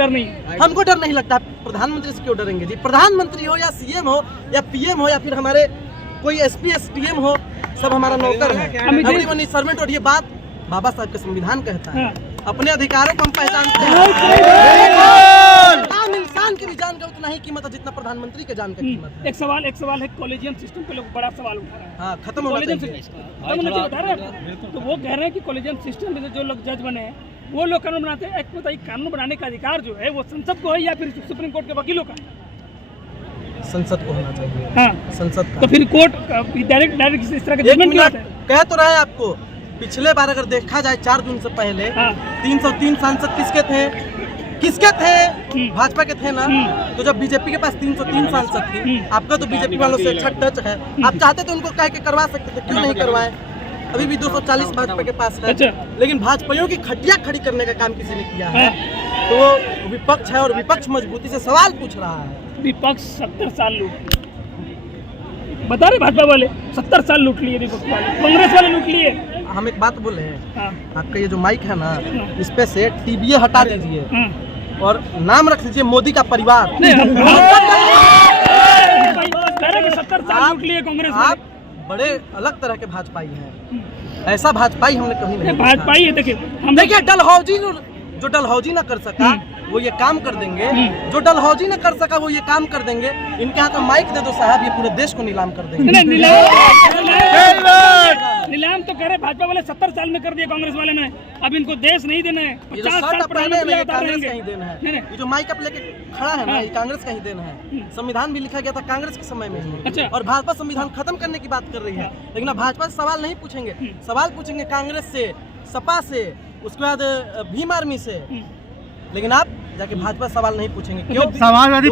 डर नहीं है? हमको डर नहीं लगता। प्रधानमंत्री से क्यों डरेंगे जी? प्रधानमंत्री हो या सीएम हो या पीएम हो या फिर हमारे कोई एसपी एसटीएम हो, सब हमारा नौकर है, अपनी सर्वेंट। और ये बात बाबा साहब का संविधान कहता है, अपने अधिकारों को हम पहचानते हैं। आम इंसान की भी जान का उतना ही कीमत है जितना प्रधानमंत्री के जान का कीमत है। एक सवाल है, कॉलेजियम सिस्टम पे लोग बड़ा सवाल उठा रहे हैं। हाँ, खत्म होना चाहिए। तो वो कह रहे हैं कि कॉलेजियम सिस्टम में जो लोग जज बने हैं वो लोग कानून बनाते हैं। एक बताइए, कानून बनाने का अधिकार जो है वो संसद को है या फिर सुप्रीम कोर्ट के वकीलों का? संसद को होना चाहिए। हाँ, संसद का। तो फिर कोर्ट डायरेक्ट इस तरह का जजमेंट क्यों आता है? कह तो रहा है आपको, पिछले बार अगर देखा जाए 4 जून से पहले 303 सांसद किसके थे? भाजपा के थे ना। तो जब बीजेपी के पास 303 सांसद थी, आपका तो बीजेपी वालों से अच्छा टच है, आप चाहते तो उनको कह के करवा सकते थे, क्यों नहीं करवाए? अभी भी 240 भाजपा के पास है। लेकिन भाजपाइयों की खटिया खड़ी करने का काम किसी ने किया है, तो वो विपक्ष है और विपक्ष मजबूती से सवाल पूछ रहा है। विपक्ष 70 साल लूट बता रहे भाजपा वाले, 70 साल लूट लिए विपक्ष वाले, कांग्रेस वाले लूट लिए। हम एक बात बोले हैं, आपका ये जो माइक है ना, इस पे से टीवीए हटा दीजिए और नाम रख दीजिए मोदी का परिवार। 70 साल लूट लिए कांग्रेस वाले। आप बड़े अलग तरह के भाजपाई हैं, ऐसा भाजपाई हमने कभी नहीं। भाजपाई है, देखिए डलहौजी जो डलहौजी ना कर सका वो ये काम कर देंगे, जो डलहौजी ना कर सका वो ये काम कर देंगे। इनके यहाँ का माइक दे दो साहब, ये पूरे देश को नीलाम कर देंगे। नीलाम तो कह रहे भाजपा वाले 70 साल में कर दिया कांग्रेस वाले ने, अब इनको देश नहीं देना है। 50 साल प्रधानमंत्री कांग्रेस का ही देना है। ये जो माइक आप लेके खड़ा है ना, ये कांग्रेस का ही देना है। संविधान भी लिखा गया था कांग्रेस के समय में ही। और भाजपा संविधान खत्म करने की बात कर रही है, लेकिन अब भाजपा से सवाल नहीं पूछेंगे, सवाल पूछेंगे कांग्रेस से, सपा से, उसके बाद भीम आर्मी से। लेकिन आप जाके भाजपा सवाल नहीं पूछेंगे, क्यों? समाजवादी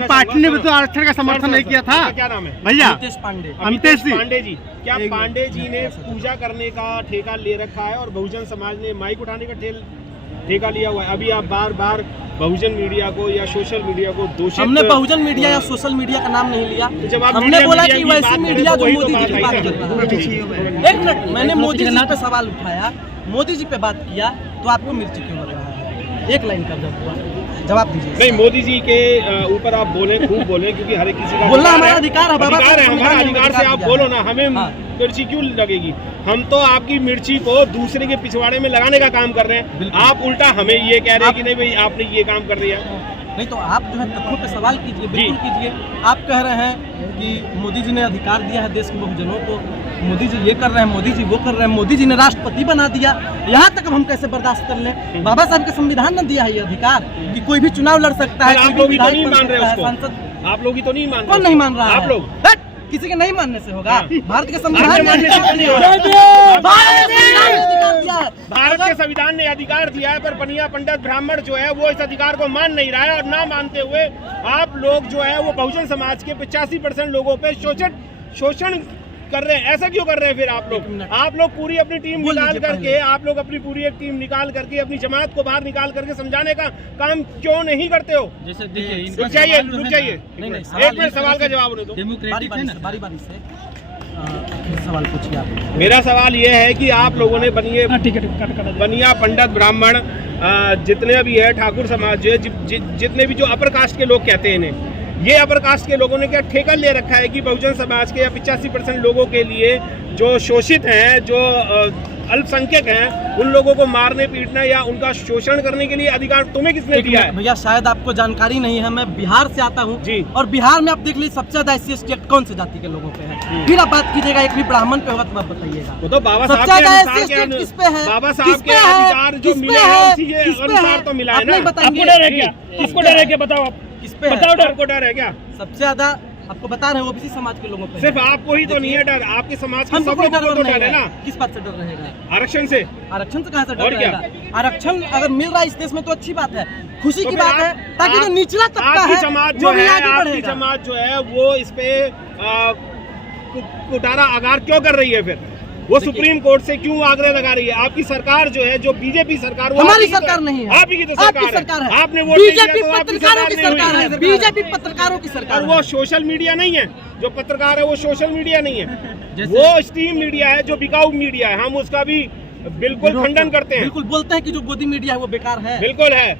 पार्टी ने भी तो आरक्षण का समर्थन नहीं किया था। क्या नाम है भैया? अमितेश पांडे जी। क्या पांडे जी ने पूजा करने का ठेका ले रखा है और बहुजन समाज ने माइक उठाने का ठेका लिया हुआ है? अभी आप बार बार बहुजन मीडिया को या सोशल मीडिया को दोषी। हमने बहुजन मीडिया या सोशल मीडिया का नाम नहीं लिया, हमने बोला कि वैसी मीडिया जो मोदी जी की बात कर रहा है। 1 मिनट, मैंने मोदी जी पे सवाल उठाया, मोदी जी पे बात किया, तो आपको मिर्ची क्यों लग रहा है? 1 लाइन का जवाब दीजिए। नहीं, मोदी जी के ऊपर आप बोले, खूब बोले, क्योंकि हर एक किसी का बोलना हमारा अधिकार है। हमारा अधिकार से आप बोलो ना, हमें मिर्ची क्यों लगेगी? हम तो आपकी मिर्ची को दूसरे के पिछवाड़े में लगाने का काम कर रहे हैं, आप उल्टा हमें ये कह रहे हैं कि नहीं भाई आपने ये काम कर दिया। नहीं तो आप जो है तथ्यों पे सवाल कीजिए, बिल्कुल कीजिए। आप कह रहे हैं कि मोदी जी ने अधिकार दिया है देश के बहुजनों को, मोदी जी ये कर रहे हैं, मोदी जी वो कर रहे हैं, मोदी जी ने राष्ट्रपति बना दिया, यहाँ तक हम कैसे बर्दाश्त कर लें? बाबा साहब के संविधान ने दिया है ये अधिकार कि कोई भी चुनाव लड़ सकता है। आप लोग ही तो नहीं मान रहे उसको, आप लोग ही तो नहीं मान रहे। कौन नहीं मान रहा है? आप लोग। किसी के नहीं मानने से होगा? भारत के संविधान ने भारत के संविधान ने अधिकार दिया है, पर बनिया पंडित ब्राह्मण जो है वो इस अधिकार को मान नहीं रहा है। और ना मानते हुए आप लोग जो है वो बहुजन समाज के 85% लोगों पे शोषण कर रहे हैं। ऐसा क्यों कर रहे हैं फिर आप लोग पूरी अपनी टीम निकाल करके, आप लोग अपनी पूरी एक टीम निकाल करके, अपनी जमात को बाहर निकाल करके समझाने का काम क्यों नहीं करते हो? जैसे रुक जाइए, एक मिनट, सवाल का जवाब दे दो। बारी बारी से सवाल पूछिए आप। मेरा सवाल ये है कि आप लोगों ने बनिया पंडित ब्राह्मण जितने भी है, ठाकुर समाज जो है, जितने भी जो अपर कास्ट के लोग कहते हैं इन्हें, ये अपर कास्ट के लोगों ने क्या ठेका ले रखा है कि बहुजन समाज के या 85% लोगों के लिए जो शोषित हैं, जो अल्पसंख्यक हैं, उन लोगों को मारने पीटना या उनका शोषण करने के लिए अधिकार तुम्हें किसने दिया है? भैया शायद आपको जानकारी नहीं है, मैं बिहार से आता हूँ जी, और बिहार में आप देख लीजिए सबसे ज्यादा SC/ST एक्ट कौन से जाति के लोगों पे है? फिर आप बात कीजिएगा एक भी ब्राह्मण पे होगा तो आप बताइएगा। वो तो बाबा साहब के अनुसार किस पे है? बाबा साहब के अधिकार जो मिला है उसी के अनुसार तो मिला है ना। आपको डर है क्या? आपको डर है क्या? बताओ आप किस पे बताओ, आपको डर है क्या? सबसे ज्यादा आपको बता रहे हैं ओबीसी समाज के लोगों पे। सिर्फ आपको ही तो नहीं है डर, आपके समाज के सब लोगों को तो डर है ना। किस बात से डर रहेगा? आरक्षण से। आरक्षण से कहाँ से डर रहेगा? आरक्षण अगर मिल रहा है इस देश में तो अच्छी बात है, खुशी की बात है, ताकि जो निचला तबका है समाज जो है, आपकी समाज जो है वो इस पे कुटारा आगार क्यों कर रही है? फिर वो सुप्रीम कोर्ट से क्यों आग्रह लगा रही है? आपकी सरकार जो है, जो बीजेपी सरकार, वो हमारी सरकार नहीं है, आपकी तो सरकार है। आपने वोट बीजेपी पत्रकारों की सरकार है, बीजेपी पत्रकारों की सरकार। वो सोशल मीडिया नहीं है, जो पत्रकार है वो सोशल मीडिया नहीं है, वो स्ट्रीम मीडिया है, जो बिकाऊ मीडिया है। हम उसका भी बिल्कुल खंडन करते हैं, बिल्कुल बोलते हैं कि जो गोदी मीडिया है वो बेकार है। बिल्कुल है।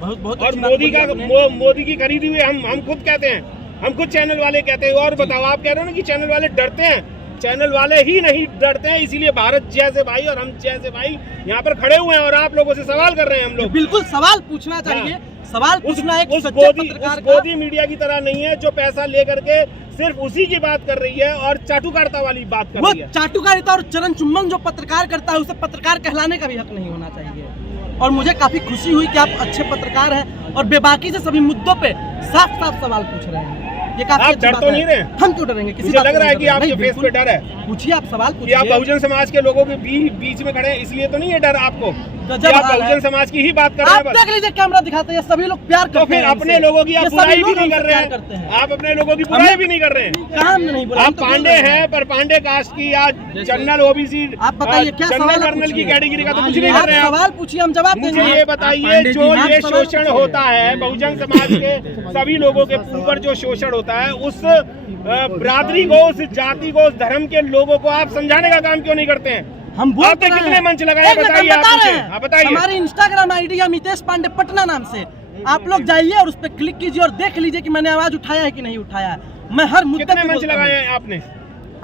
बहुत बहुत और अच्छी बात मोदी बोली का आपने। मोदी की खरीदी हुई हम खुद कहते हैं, हम खुद चैनल वाले कहते हैं। और बताओ, आप कह रहे हो ना कि चैनल वाले डरते हैं, चैनल वाले ही नहीं डरते हैं, इसीलिए भारत जैसे भाई और हम जैसे भाई यहाँ पर खड़े हुए हैं और आप लोगों से सवाल कर रहे हैं हम लोग। बिल्कुल सवाल पूछना चाहिए, सवाल पूछना एक सच्चे पत्रकार का। मोदी मीडिया की तरह नहीं है जो पैसा लेकर के सिर्फ उसी की बात कर रही है और चाटुकारिता वाली बात कर वो रही है। चाटुकारिता और चरण चुम्बन जो पत्रकार करता है उसे पत्रकार कहलाने का भी हक नहीं होना चाहिए। और मुझे काफी खुशी हुई कि आप अच्छे पत्रकार हैं और बेबाकी से सभी मुद्दों पे साफ साफ सवाल पूछ रहे हैं। ये काफी आप अच्छी डर बात तो है। नहीं रहे? हम क्यों डरेंगे? किसी मुझे बात लग से रहा है नहीं कि डर रहे। आपके नहीं, फेस पे बिल्कुल। डर है पूछिए, आप सवाल कि आप पूछिए। बहुजन समाज के लोगों के बीच में खड़े हैं, इसलिए तो नहीं है डर आपको कि जब आप हाल है। बहुजन समाज की ही बात कर रहे आप हैं। देख लीजिए, कैमरा दिखाते हैं, सभी लोग प्यार करते तो हैं। फिर अपने हमसे। लोगों की आप ये सभी बुराई भी लोग नहीं कर हमसे रहे प्यार करते हैं, हैं। आप अपने लोगों की बुराई भी नहीं कर रहे हैं। काम नहीं बोला, हम आप तो बोल पांडे रहे हैं, पर पांडे कास्ट की या जनरल ओबीसी आप बताइए, क्या सवाल जनरल आप कर्नल की पूछिए? कैटेगरी का तो कुछ नहीं आप कर रहे हैं आप। सवाल पूछिए, हम जवाब मुझे देंगे। ये बताइए, जो आप ये सवाल शोषण पूछिए। होता है बहुजन समाज के सभी लोगों के ऊपर जो शोषण होता है, उस बिरादरी को, उस जाति को, उस धर्म के लोगों को आप समझाने का काम क्यों नहीं करते हैं? हम बोल आपने तो रहे कितने हैं। मंच लगाए एक मिनट, बताइए, हम बता आप रहे मुझे। हैं। आप बताइए। हमारी इंस्टाग्राम आईडी है मितेश पांडे पटना नाम से, आप लोग जाइए और उस पर क्लिक कीजिए और देख लीजिए कि मैंने आवाज उठाया है कि नहीं उठाया है। मैं हर मुद्दे कितने पे मंच बोलता लगाए हूं। हैं आपने?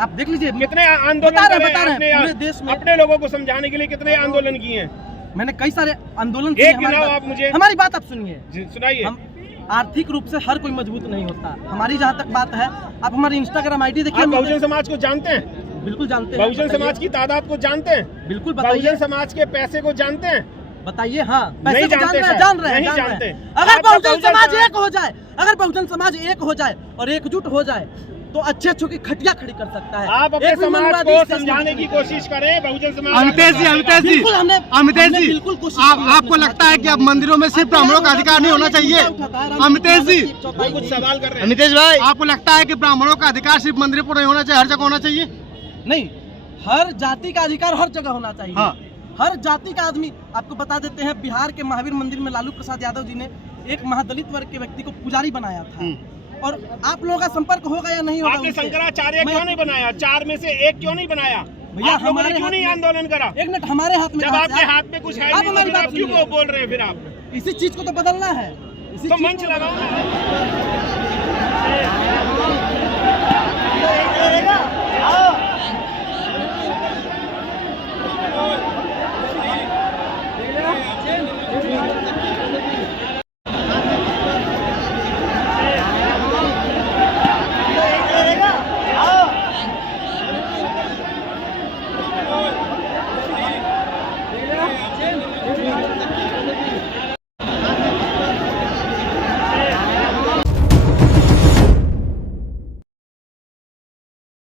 आप देख लीजिए, कितने आंदोलन बता रहे करे हैं आपने पूरे देश में। अपने लोगों को समझाने के लिए कितने आंदोलन किए हैं? मैंने कई सारे आंदोलन किए। एक गिनाओ आप मुझे। हमारी बात आप सुनिए। जी, सुनाइए। हम आर्थिक रूप से हर कोई मजबूत नहीं होता। हमारी जहाँ तक बात है, आप हमारी इंस्टाग्राम आईडी देखिए। आप बहुजन समाज को जानते हैं? बिल्कुल जानते हैं। बहुजन बताइए। समाज की तादाद को जानते हैं? बिल्कुल बहुजन बताइए। समाज के पैसे को जानते हैं? बताइए। हाँ, पैसे नहीं को जानते जान रहे हैं, शायद। जान रहे हैं, नहीं जान रहे जानते। हैं। अगर आपका बहुजन बहुजन समाज समाज- एक हो जाए, अगर बहुजन समाज एक हो जाए और एकजुट हो जाए तो अच्छे अच्छों की खटिया खड़ी कर सकता है। आप अपने एक भी समाज मनवादी को इससे समझाने की कोशिश करें। बहुजन समाज अमितेश जी, बिल्कुल हमने बिल्कुल कोशिश की है आपको अपने लगता है कि अब मंदिरों में सिर्फ ब्राह्मणों का अधिकार नहीं होना चाहिए? अमितेश जी, वो कुछ सवाल कर रहे हैं। अमितेश भाई, आपको लगता है कि ब्राह्मणों का अधिकार सिर्फ मंदिरों पर नहीं होना चाहिए, हर जगह होना चाहिए? नहीं, हर जाति का अधिकार हर जगह होना चाहिए। हाँ। हर जाति का आदमी। आपको बता देते हैं, बिहार के महावीर मंदिर में लालू प्रसाद यादव जी ने एक महादलित वर्ग के व्यक्ति को पुजारी बनाया था। और आप लोगों का संपर्क होगा या नहीं होगा आपने उससे? शंकराचार्य क्यों नहीं बनाया? 4 में से 1 क्यों नहीं बनाया? भैया, आप लोगों ने हमारे क्यों हाथ नहीं में- आंदोलन करा? एक मिनट, हमारे हाथ में जब कहाँ से आपके आप- हाथ में कुछ है आप नहीं, हमारी तो बात आप क्यों सुनिए। बोल रहे हैं फिर आप? इसी चीज को तो बदलना है। इसी तो चीज मंच को- लगाओ ना।